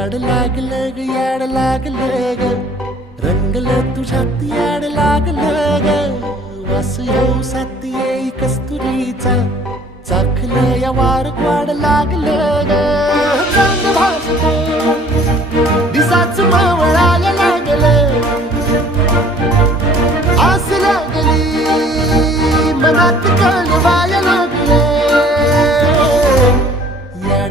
याड लागलं ग याड लागलं ग रंगलं तुझ्यात याड लागलं ग वास येऊ साथ येई कस्तुरीचा चाखलं या वार वाढ लागलं ग